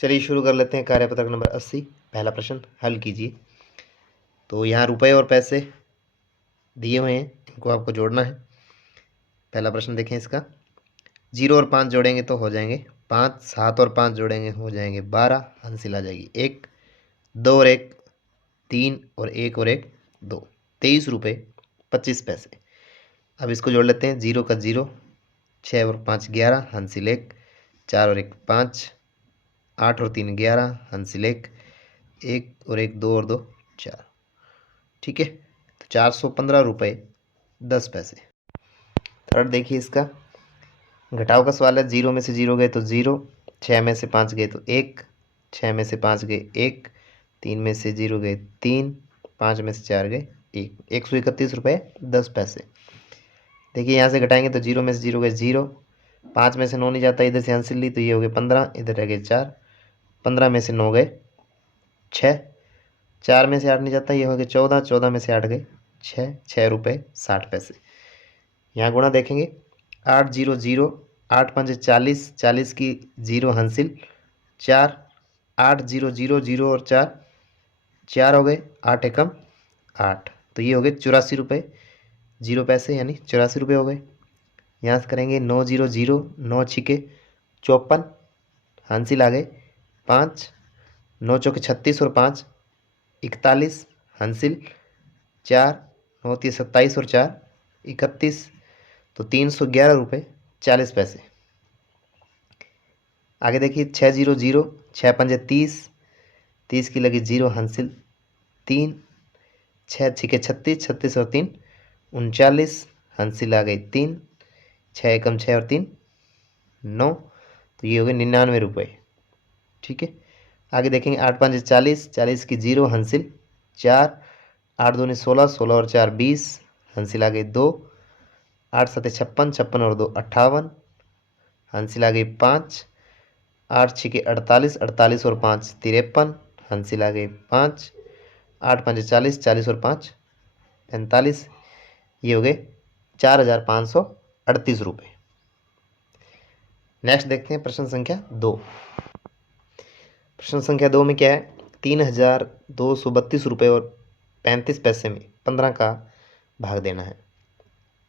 चलिए शुरू कर लेते हैं कार्यपत्रक नंबर 80। पहला प्रश्न हल कीजिए। तो यहाँ रुपए और पैसे दिए हुए हैं, इनको आपको जोड़ना है। पहला प्रश्न देखें इसका। 0 और 5 जोड़ेंगे तो हो जाएंगे 5, 7 और 5 जोड़ेंगे हो जाएंगे 12, हंसिल आ जाएगी 1, 2 और 1 3 और 1 और 1 2, 23 रुपये 25 पैसे। अब इसको जोड़ लेते हैं। 0 का 0, 6 और 5 11, हंसिल 1, 4 और 1 5, 8 और 3 11, हंसिल 1, 1 और 1 2 और 2 4। ठीक है, तो 415 रुपये 10 पैसे। थर्ड देखिए इसका। घटाव का सवाल है। 0 में से 0 गए तो 0, 6 में से 5 गए तो 1, 6 में से 5 गए 1, 3 में से 0 गए 3, 5 में से 4 गए 1, 131 रुपये 10 पैसे। देखिए यहाँ से घटाएंगे तो 0 में से 0 गए 0, 5 में से 9 नहीं जाता, इधर से हंसिल ली तो ये हो गए 15, इधर रह गए 4, 15 में से 9 गए 6, 4 में से 8 नहीं जाता, ये हो गए 14, 14 में से 8 गए 6, 6 रुपये 60 पैसे। यहाँ गुणा देखेंगे। 8 0 0, 8 5 40, 40 की 0 हंसिल 4, 8 0 0 0 और 4, 4 हो गए, 8 एकम 8, तो ये हो गए 84 रुपये 0 पैसे, यानी 84 रुपये हो गए। यहाँ से करेंगे 9 0 0, 9 छिके 54, हंसिल आ गए 5, 9 चौके 36 और 5 41, हंसिल 4, 9 3 27 और 4 31, तो 311 रुपये 40 पैसे। आगे देखिए 6 0 0, 6 5 30, 30 की लगी 0 हंसिल 3, 6 छिके 36, 36 और 3 39, हंसिल आ गई 3, 6 एकम 6 और 3 9, तो ये हो गए 99 रुपये। ठीक है, आगे देखेंगे। 8 5 40, 40 की 0 हंसिल 4, 8 2 16, 16 और 4 20, हंसिल आ गई 2, 8 7 56, 56 और 2 58, हंसिल आ गई 5, 8 6 48, 48 और 5 53, हंसिल आ गई 5, 8 5 40, 40 और 5 45, ये हो गए 4538 रुपये। नेक्स्ट देखते हैं प्रश्न संख्या 2। प्रश्न संख्या 2 में क्या है। 3232 रुपये और 35 पैसे में 15 का भाग देना है,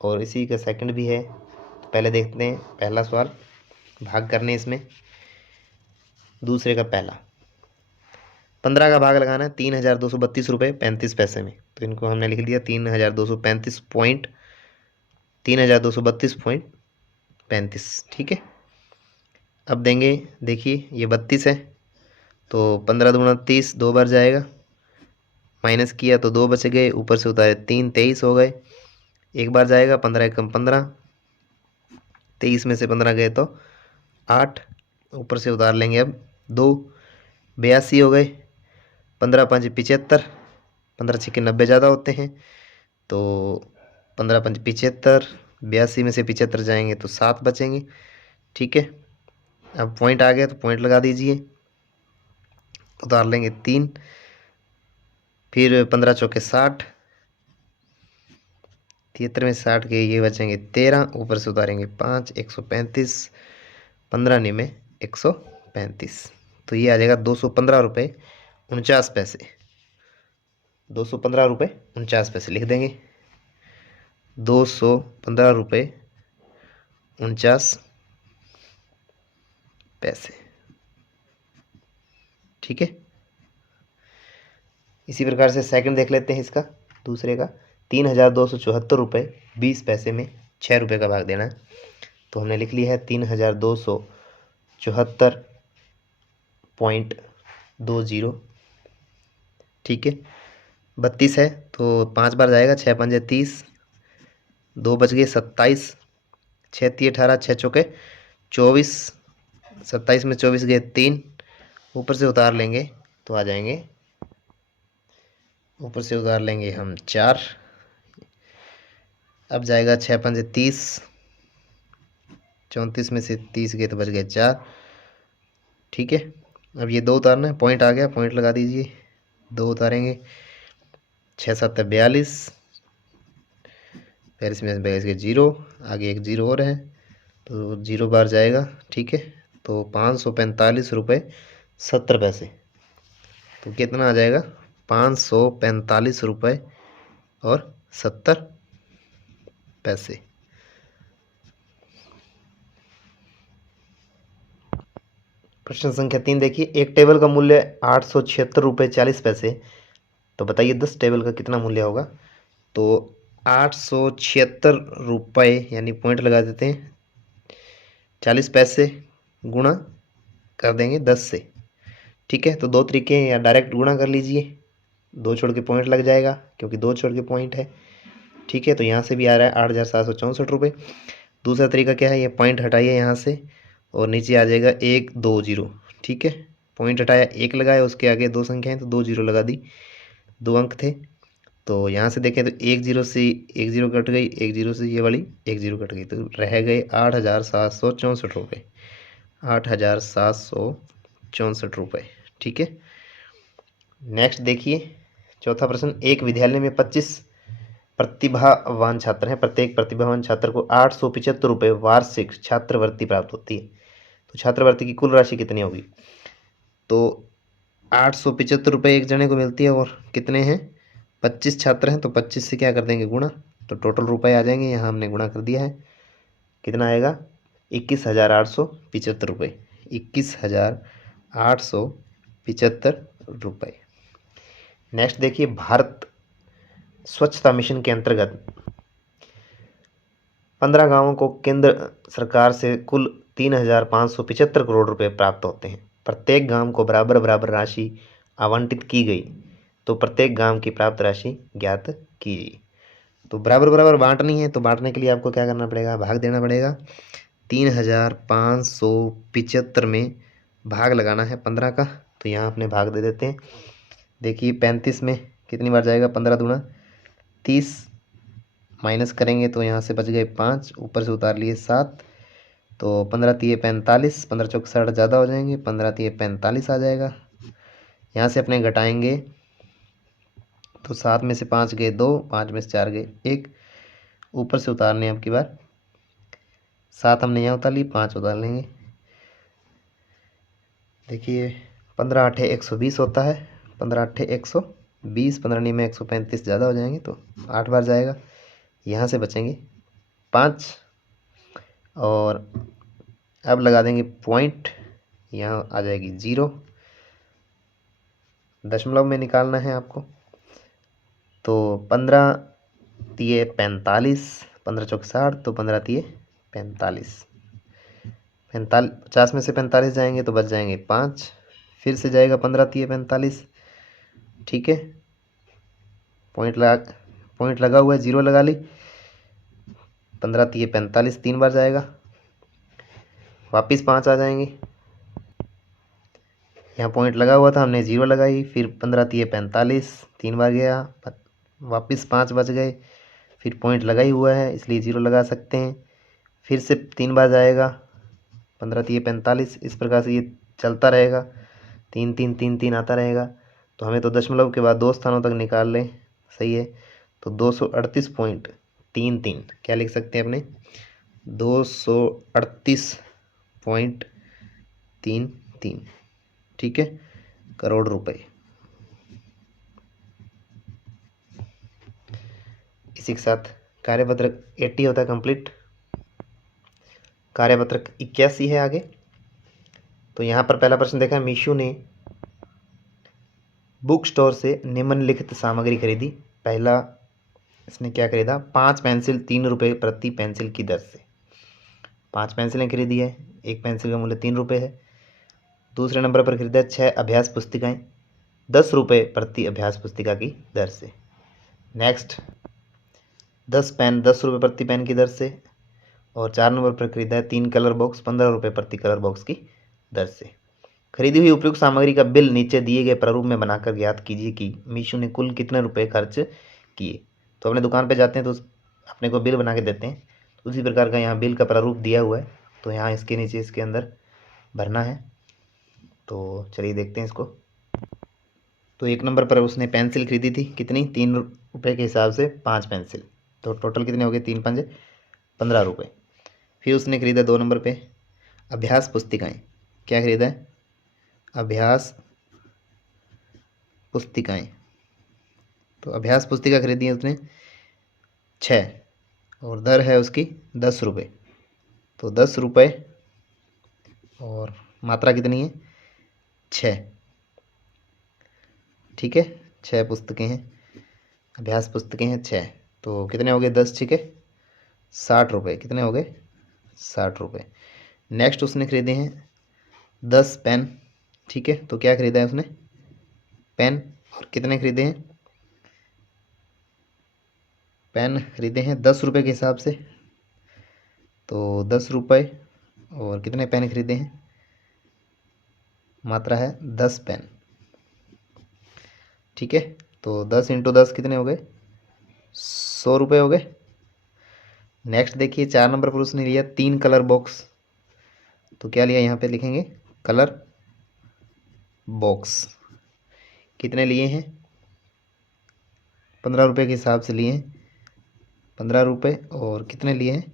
और इसी का सेकंड भी है। तो पहले देखते हैं पहला सवाल, भाग करने इसमें दूसरे का पहला। 15 का भाग लगाना है 3232 रुपये 35 पैसे में, तो इनको हमने लिख दिया 3232.35। ठीक है, अब देंगे। देखिए ये 32 है, तो 15 दूना 30, 2 बार जाएगा, माइनस किया तो 2 बच गए, ऊपर से उतारे 3, 23 हो गए। एक बार जाएगा, 15 एकम 15, 23 में से 15 गए तो 8, ऊपर से उतार लेंगे अब 2, 82 हो गए। 15 5 75, 15 6 90 ज़्यादा होते हैं, तो 15 5 75, 82 में से 75 जाएंगे तो 7 बचेंगे। ठीक है, अब पॉइंट आ गया तो पॉइंट लगा दीजिए, उतार लेंगे 3, फिर 15 चौके 60, 73 में 60 के ये बचेंगे 13, ऊपर से उतारेंगे 5, 135, 15 में 135, तो ये आ जाएगा 215 रुपये 49 पैसे। 215 रुपये 49 पैसे लिख देंगे। 215 रुपये 49 पैसे। ठीक है, इसी प्रकार से सेकंड देख लेते हैं इसका, दूसरे का। 3274 रुपये 20 पैसे में 6 रुपये का भाग देना है, तो हमने लिख लिया है 3274.20। ठीक है, 32 है तो 5 बार जाएगा, 6 5 30, 2 बच गए 27, 6 3 18, 6 चौके 24, 27 में 24 गए 3, ऊपर से उतार लेंगे तो आ जाएंगे, ऊपर से उतार लेंगे हम 4, अब जाएगा 6 5 30, 34 में से 30 गए तो बच गए 4। ठीक है, अब ये 2 उतारना है, पॉइंट आ गया, पॉइंट लगा दीजिए, 2 उतारेंगे, 6 7 42, 42 में 42 के 0, आगे एक 0 और है तो 0 बार जाएगा। ठीक है, तो 545 रुपये 70 पैसे। तो कितना आ जाएगा? 545 रुपये और 70 पैसे। प्रश्न संख्या 3 देखिए, एक टेबल का मूल्य 876 रुपये 40 पैसे। तो बताइए 10 टेबल का कितना मूल्य होगा? तो 876 रुपये यानी पॉइंट लगा देते हैं, 40 पैसे गुणा कर देंगे 10 से। ठीक है, तो दो तरीके हैं, या डायरेक्ट गुणा कर लीजिए, दो छोड़ के पॉइंट लग जाएगा क्योंकि दो छोड़ के पॉइंट है। ठीक है, तो यहाँ से भी आ रहा है 8,764 रुपये। दूसरा तरीका क्या है, ये पॉइंट हटाइए यहाँ से और नीचे आ जाएगा 120। ठीक है, पॉइंट हटाया, एक लगाया, उसके आगे दो संख्याएं तो 2 जीरो लगा दी, 2 अंक थे। तो यहाँ से देखें तो 1 जीरो से 1 जीरो कट गई, 1 जीरो से ये वाली 1 जीरो कट गई, तो रह गए 8,764 रुपये, 8,764 रुपये। ठीक है, नेक्स्ट देखिए चौथा प्रश्न, एक विद्यालय में 25 प्रतिभावान छात्र हैं, प्रत्येक प्रतिभावान छात्र को 875 रुपये वार्षिक छात्रवृत्ति प्राप्त होती है। तो छात्रवृत्ति की कुल राशि कितनी होगी? तो 875 रुपये एक जने को मिलती है और कितने हैं? 25 छात्र हैं, तो 25 से क्या कर देंगे? गुणा। तो टोटल रुपए आ जाएंगे, यहाँ हमने गुणा कर दिया है, कितना आएगा? 21,875 रुपये, 21,875 रुपये। नेक्स्ट देखिए, भारत स्वच्छता मिशन के अंतर्गत 15 गांवों को केंद्र सरकार से कुल 3,575 करोड़ रुपए प्राप्त होते हैं। प्रत्येक गांव को बराबर बराबर राशि आवंटित की गई, तो प्रत्येक गांव की प्राप्त राशि ज्ञात कीजिए। तो बराबर बराबर बांटनी है, तो बांटने के लिए आपको क्या करना पड़ेगा? भाग देना पड़ेगा। 3,575 में भाग लगाना है 15 का, तो यहाँ अपने भाग दे देते हैं। देखिए 35 में कितनी बार जाएगा? 15 दूना 30, माइनस करेंगे तो यहाँ से बच गए 5, ऊपर से उतार लिए 7, तो 15 तिये 45, 15 चौक 60 ज़्यादा हो जाएंगे, 15 तिये 45 आ जाएगा। यहाँ से अपने घटाएंगे तो 7 में से 5 गए 2, 5 में से 4 गए 1, ऊपर से उतारने अब की बार 7 हमने यहाँ उतार ली, 5 उतार लेंगे। देखिए 15 8 120 होता है, 15 8 120, 15 नी में 135 ज़्यादा हो जाएंगे, तो 8 बार जाएगा। यहाँ से बचेंगे 5 और अब लगा देंगे पॉइंट, यहाँ आ जाएगी 0। दशमलव में निकालना है आपको, तो 15 तिये 45, 15 चौक 60, तो 15 तिये 45, 50 में से 45 जाएंगे तो बच जाएंगे 5, फिर से जाएगा 15 तिये 45। ठीक है, पॉइंट लगा हुआ है, 0 लगा ली, 15 तिये 45 3 बार जाएगा, वापिस 5 आ जाएंगे। यहाँ पॉइंट लगा हुआ था, हमने 0 लगाई, फिर 15 तिये 45 3 बार गया, वापिस 5 बच गए, फिर पॉइंट लगा ही हुआ है इसलिए 0 लगा सकते हैं, फिर से 3 बार जाएगा, 15 तिये 45, इस प्रकार से ये चलता रहेगा, 3 3 3 3 आता रहेगा। तो हमें तो दशमलव के बाद 2 स्थानों तक निकाल लें, सही है, तो 238.33 क्या लिख सकते हैं अपने? 238.33, ठीक है, करोड़ रुपए। इसी के साथ कार्यपत्रक 80 होता है कंप्लीट। कार्यपत्रक 81 है आगे। तो यहाँ पर पहला प्रश्न देखा है, मीशू ने बुक स्टोर से निम्नलिखित सामग्री खरीदी। पहला इसने क्या खरीदा? 5 पेंसिल 3 रुपये प्रति पेंसिल की दर से 5 पेंसिलें खरीदी है, एक पेंसिल का मूल्य 3 रुपये है। दूसरे नंबर पर खरीदा 6 अभ्यास पुस्तिकाएं 10 रुपये प्रति अभ्यास पुस्तिका की दर से। नेक्स्ट 10 पेन 10 रुपये प्रति पेन की दर से। और 4 नंबर पर खरीदा है 3 कलर बॉक्स 15 रुपये प्रति कलर बॉक्स की दर से। खरीदी हुई उपयुक्त सामग्री का बिल नीचे दिए गए प्रारूप में बनाकर ज्ञात कीजिए कि मीशो ने कुल कितने रुपए खर्च किए। तो अपने दुकान पे जाते हैं तो अपने को बिल बना के देते हैं, तो उसी प्रकार का यहाँ बिल का प्रारूप दिया हुआ है, तो यहाँ इसके नीचे इसके अंदर भरना है। तो चलिए देखते हैं इसको। तो 1 नंबर पर उसने पेंसिल खरीदी थी, कितनी? 3 रुपये के हिसाब से 5 पेंसिल, तो टोटल कितने हो गए? 3 पंजे 15 रुपये। फिर उसने खरीदा 2 नंबर पे अभ्यास पुस्तिकाएँ, क्या खरीदा है? अभ्यास पुस्तिकाएं। तो अभ्यास पुस्तिका खरीदी है उसने 6 और दर है उसकी 10 रुपये। तो 10 रुपये और मात्रा कितनी है 6। ठीक है, 6 पुस्तकें हैं, अभ्यास पुस्तकें हैं 6। तो कितने हो गए 10 छिके 60 रुपये। कितने हो गए 60 रुपये। नेक्स्ट उसने खरीदे हैं 10 पेन। ठीक है, तो क्या खरीदा है उसने पेन। और कितने खरीदे हैं पेन खरीदे हैं 10 रुपये के हिसाब से। तो 10 रुपये और कितने पेन खरीदे हैं, मात्रा है 10 पेन। ठीक है, तो 10 × 10 कितने हो गए 100 रुपये हो गए। नेक्स्ट देखिए 4 नंबर पर उसने लिया 3 कलर बॉक्स। तो क्या लिया यहाँ पे लिखेंगे कलर बॉक्स। कितने लिए हैं 15 रुपये के हिसाब से लिए हैं 15 रुपये। और कितने लिए हैं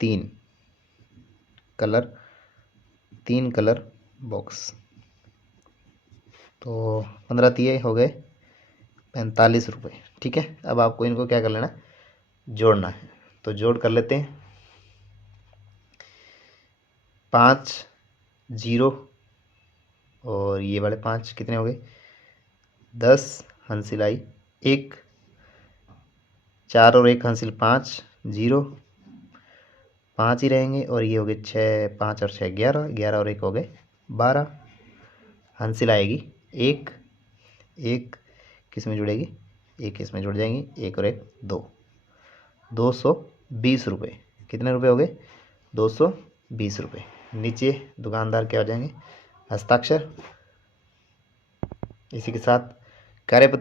3 कलर बॉक्स। तो 15 तिये हो गए 45 रुपये। ठीक है, अब आपको इनको क्या कर लेना है जोड़ना है। तो जोड़ कर लेते हैं 5 0 और ये वाले 5 कितने हो गए 10 हंसिल आई 1 4 और 1 हंसिल 5 0 5 ही रहेंगे। और ये हो गए 6 5 और 6 11 11 और 1 हो गए 12 हंसिल आएगी 1 1 किस में जुड़ेगी 1 इसमें जुड़ जाएंगी 1 और 1 2 220 रुपये। कितने रुपये हो गए 220 रुपये। नीचे दुकानदार क्या हो जाएंगे हस्ताक्षर। इसी के साथ कार्यपत्र